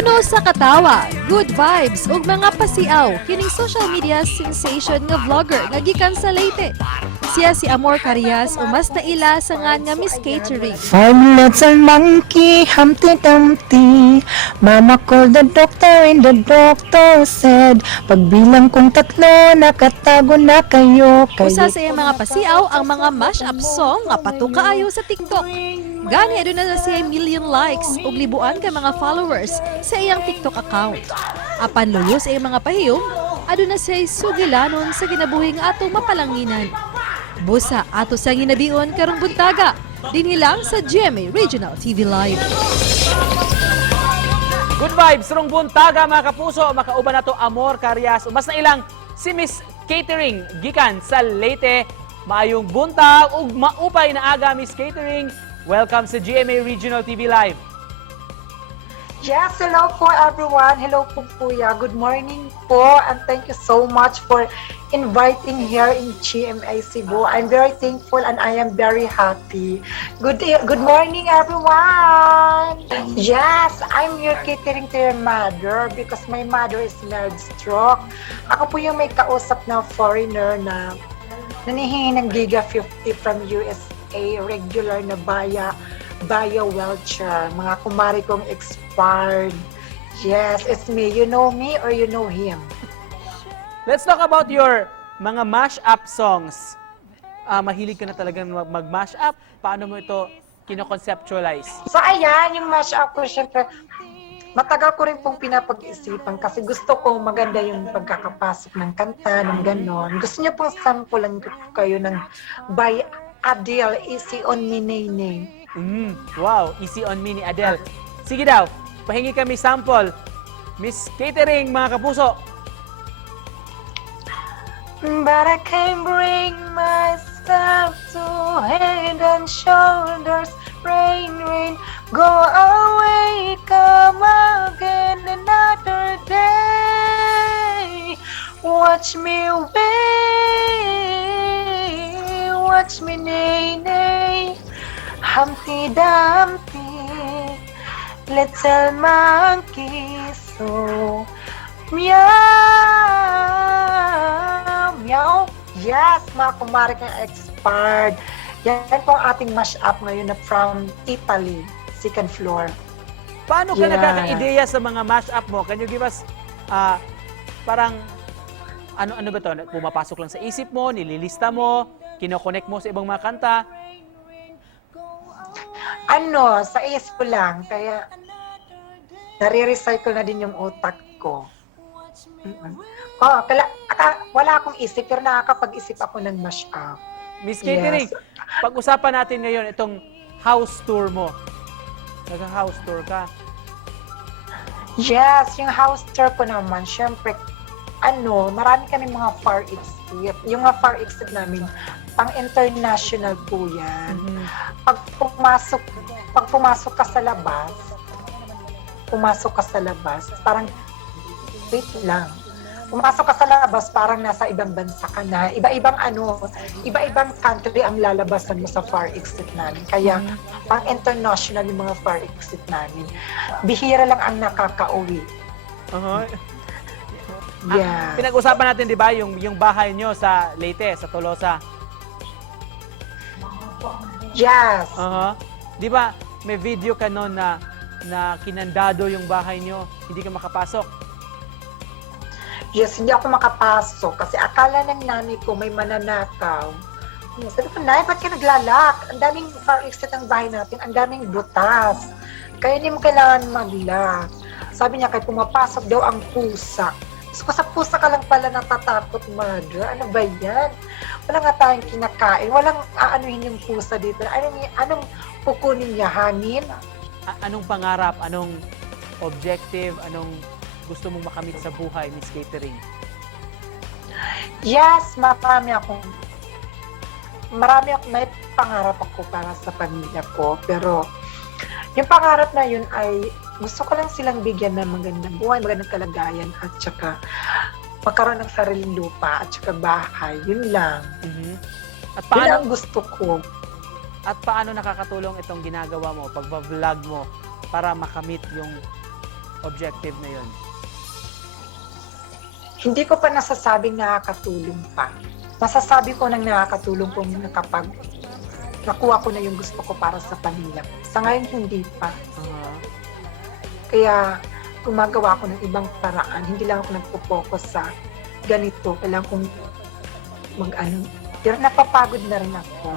Puno sa katawa, good vibes ug mga pasiaw kining social media sensation nga vlogger nga gikan sa Leyte. Siya si Amor Carias o mas naila sa ngan nga Miss Catering. 5 little monkey, Humpty Dumpty. Mama called the doctor and the doctor said, pagbilang kong 3, nakatago na kayo. Usa sa iyang mga pasiaw ang mga mash-up song nga patukaayo sa TikTok. Gani adun na siya million likes ug libuan ka mga followers sa iyang TikTok account. Apan luyo sa iyang mga pahiyom, adun na siya sugilanon sa ginabuhing atong mapalanginan. Busa ato sa ginabion karong buntaga dinhi lang sa GMA Regional TV Live. Good vibes, rong buntaga mga kapuso, makauban na to Amor Carias. Mas na ilang si Miss Catering, gikan sa Leyte. Maayong buntag ug maupay na aga Miss Catering. Welcome sa GMA Regional TV Live. Yes, hello po everyone. Hello po Kuya. Good morning po and thank you so much for inviting here in GMA Cebu. I'm very thankful and I am very happy. Good morning everyone. Yes, I'm your catering to your mother because my mother is married stroke. Ako po yung may kausap na foreigner na nanihingi ng Giga 50 from USA, regular na Baya Welcher, mga kumari kong expired. Yes, it's me. You know me or you know him? Let's talk about your mga mash-up songs. Mahilig ka na talagang mag-mash-up. Paano mo ito kino-conceptualize? So ayan, yung mashup ko, syempre, matagal ko rin pong pinapag-isipan kasi gusto ko maganda yung pagkakapasok ng kanta, ng ganon. Gusto niyo pong sampulan kayo ng by Adele, Easy on Me Nene. Wow, Easy on Me ni Adele. Sige daw, pahingi kami sample. Miss Catering, mga kapuso. But I can't bring myself to head and shoulders. Rain, rain, go away, come again another day. Watch me wait, watch me nay. Humpty Dumpty, little monkey, so meow, meow. Yes, mga kumari kang expired. Yan po ang ating mash-up ngayon na from Italy, second floor. Paano ka nagkaka-ideya sa mga mash-up mo? Can you give us, parang, ano ba ito? Pumapasok lang sa isip mo, nililista mo, kinokonek mo sa ibang mga kanta? Sa isip ko lang, kaya nare-recycle na din yung utak ko. Wala akong isip, pero nakakapag-isip ako ng mash-up. Miss Catering, Yes. pag-usapan natin ngayon itong house tour mo. Nag-house tour ka. Yes, yung house tour ko naman, syempre, marami kami mga far exit. Yung mga far exit namin, pang-international po yan. Pag pumasok ka sa labas, parang, wait lang. Pumasok ka sa labas, parang nasa ibang bansa ka na. Iba-ibang country ang lalabasan mo sa far exit namin. Kaya, pang-international yung mga far exit namin. Bihira lang ang nakakauwi. Yeah. Pinag-usapan natin, di ba, yung bahay nyo sa Leyte, sa Tolosa. Yes. Di ba, may video ka noon na kinandado yung bahay nyo, hindi ka makapasok. Yes, hindi ako makapasok kasi akala ng nanay ko may mananakaw. Sabi ko, Nay, ba't ka naglalak? Ang daming far exit ang bahay natin, ang daming butas. Kaya hindi mo kailangan mag-lock. Sabi niya, kaya pumapasok daw ang pusa. So, sa pusa ka lang pala natatakot, mother. Ano ba yan? Wala nga tayong kinakain. Walang aanuhin yung pusa dito. Anong kukunin niya? Hangin? Anong pangarap, anong objective, anong gusto mong makamit sa buhay, Miss Catering? Yes, may pangarap ako para sa pamilya ko. Pero, yung pangarap na yun ay gusto ko lang silang bigyan ng magandang buhay, magandang kalagayan, at saka magkaroon ng sariling lupa, at saka bahay. Yun lang. At Yun paano, ang gusto ko. At paano nakakatulong itong ginagawa mo, pagba-vlog mo, para makamit yung objective na yun? Hindi ko pa nasasabing nakakatulong pa. Masasabi ko nang nakakatulong kung kapag nakuha ko na yung gusto ko para sa pamilya. Sa ngayon, hindi pa. Kaya gumagawa ako ng ibang paraan. Hindi lang ako nagpo-focus sa ganito. Kailangan kong mag-ano. Pero napapagod na rin ako.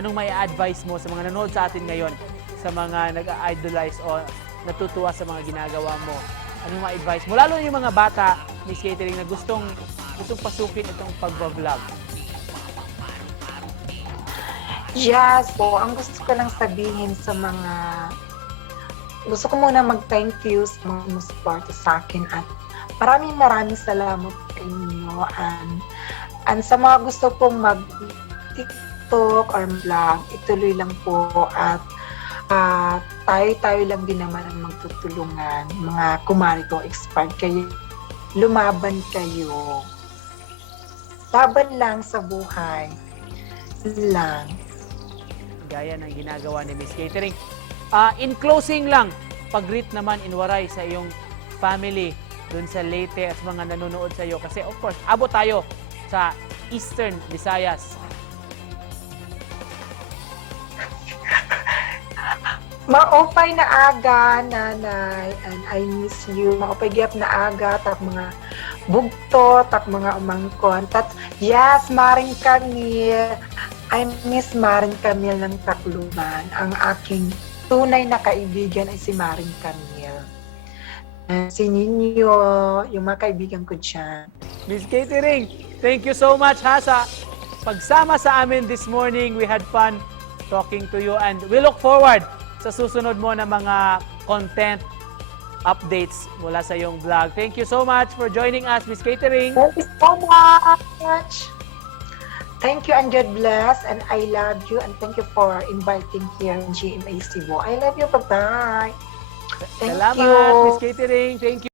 Anong may advice mo sa mga nanonood sa atin ngayon, sa mga nag-idolize o natutuwa sa mga ginagawa mo? Anong ma-advise mo? Lalo na yung mga bata, Miss Catering, na gustong pasukin itong pag-vlog. Yes po, ang gusto ko lang sabihin sa mga... Gusto ko muna mag-thank you sa mga sumusuporta sa akin at maraming salamat sa inyo and sa mga gusto pong mag-TikTok or vlog, ituloy lang po at tayo lang din naman ang magtutulungan. Mga kumari ko, expired kayo, lumaban kayo. Laban lang sa buhay. Yun lang. Gaya ng ginagawa ni Miss Catering. In closing lang, pag-greet naman in Waray sa iyong family dun sa Leyte at mga nanonood sa iyo. Kasi of course, abot tayo sa Eastern Visayas. Maupay na aga, nanay, and I miss you. Maupay gyap na aga, tak mga bugto, tak mga umangkon. Yes, Maring Camille. I miss Maring Camille ng Tacloban. Ang aking tunay na kaibigan ay si Maring Camille. Si Nino, yung mga kaibigan ko dyan. Miss Catering, thank you so much ha sa pagsama sa amin this morning. We had fun talking to you and we look forward sa susunod mo na mga content updates mula sa iyong vlog. Thank you so much for joining us, Miss Catering. Thank you so much. Thank you and God bless and I love you and thank you for inviting here in GMA Cebu. I love you. Bye-bye. Thank Salamat, you. Miss Catering. Thank you.